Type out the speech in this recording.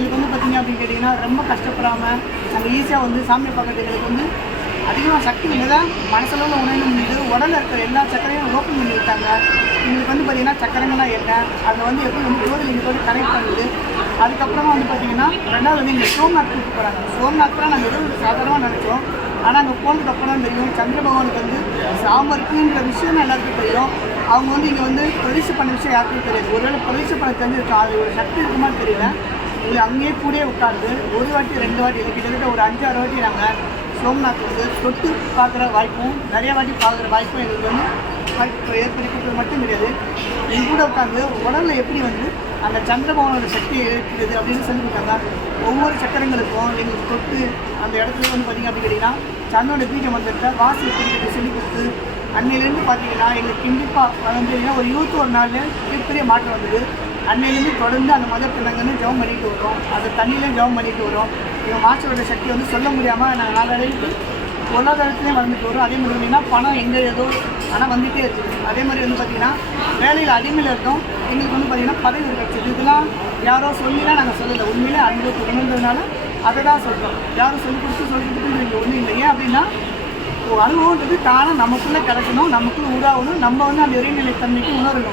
எங்களுக்கு வந்து பார்த்திங்க அப்படின்னு கேட்டிங்கன்னா ரொம்ப கஷ்டப்படாமல் நாங்கள் ஈஸியாக வந்து சாமியை பார்க்குறது எங்களுக்கு வந்து அதிகமாக சக்தி தான் மனசளவில் உணவு முடியுது. உடலில் இருக்கிற எல்லா சக்கரையும் ஓப்பன் பண்ணி விட்டாங்க. எங்களுக்கு வந்து பார்த்திங்கன்னா சக்கரங்கள்லாம் என்ன அதை வந்து எப்படி வந்து ஜோதிலிங்கத்தோடு கனெக்ட் பண்ணுது. அதுக்கப்புறமா வந்து பார்த்திங்கன்னா ரெண்டாவது வந்து இங்கே சோம்நாத் கூப்பிட்டு போகிறாங்க. சோம்நாத்லாம் நாங்கள் எதுவும் சாதாரணமாக நினச்சோம். ஆனால் அங்கே போனதுக்கப்புறம் தான் தெரியும் சந்திர பகவானுக்கு வந்து சாம இருக்குன்ற விஷயம் எல்லாருக்கும் தெரியும். அவங்க வந்து இங்கே வந்து பிரதிஷ்டை பண்ண விஷயம் யாருக்கும் தெரியாது. ஒருவேளை பிரதிஷ்டை பண்ண தெரிஞ்சிருக்கா அது ஒரு சக்தி இருக்குமா தெரியல. எங்களை அங்கேயே கூடயே உட்காந்து ஒரு வாட்டி 2 வாட்டி இல்லை கிட்டத்தட்ட ஒரு 5-6 வாட்டி நாங்கள் சோம்நாத் வந்து தொட்டு பார்க்குற வாய்ப்பும் நிறைய வாட்டி பார்க்குற வாய்ப்பும் எங்களுக்கு வந்து வாய்ப்பு ஏற்படுத்திக்கிறது மட்டும் கிடையாது. எங்க கூட உட்காந்து உடலில் எப்படி வந்து அந்த சந்திரபவனோட சக்தியை ஏற்படுது அப்படின்னு சொல்லி கொடுத்தாங்க. ஒவ்வொரு சக்கரங்களுக்கும் எங்களுக்கு தொட்டு அந்த இடத்துல வந்து பார்த்திங்க அப்படின்னு கேட்டிங்கன்னா சந்தனோட பீஜ மந்திரத்தை வாசி எப்படி சொல்லி கொடுத்து அன்னையிலேருந்து பார்த்தீங்கன்னா எங்களுக்கு கண்டிப்பாக வந்து ஒரு 21 நாளில் மிகப்பெரிய மாற்றம் வந்தது. அன்னையிலேருந்து தொடர்ந்து அந்த மத பிள்ளைங்கன்னு ஜெபம் பண்ணிட்டு வரோம். அந்த தண்ணியிலையும் ஜெபம் பண்ணிட்டு வரோம். எங்கள் மாஸ்டரோட சக்தி வந்து சொல்ல முடியாமல் நாங்கள் நாளடைவுக்கு பொருளாதாரத்துலேயும் வளர்ந்துட்டு வரோம். அதே மாதிரி பார்த்திங்கன்னா பணம் எங்கே ஏதோ ஆனால் வந்துகிட்டே இருக்குது. அதே மாதிரி வந்து பார்த்திங்கன்னா வேலையில் அடிமையில் இருக்கோம். எங்களுக்கு வந்து பார்த்திங்கன்னா பதவி கிடச்சிது. இதெல்லாம் யாரோ சொல்லிலாம் நாங்கள் சொல்லலை. உண்மையிலே அனுபவத்தை உணர்ந்ததுனால அதை தான் சொல்கிறோம். யாரும் சொல்லிக் கொடுத்து இங்கே ஒன்றும் இல்லை. ஏன் அப்படின்னா அனுபவன்றது தானே நமக்குள்ளே கிடக்கணும், நமக்குள்ளே உருவாகணும். நம்ம வந்து அந்த இறைநிலைத்தன்மைக்கு உணரணும்.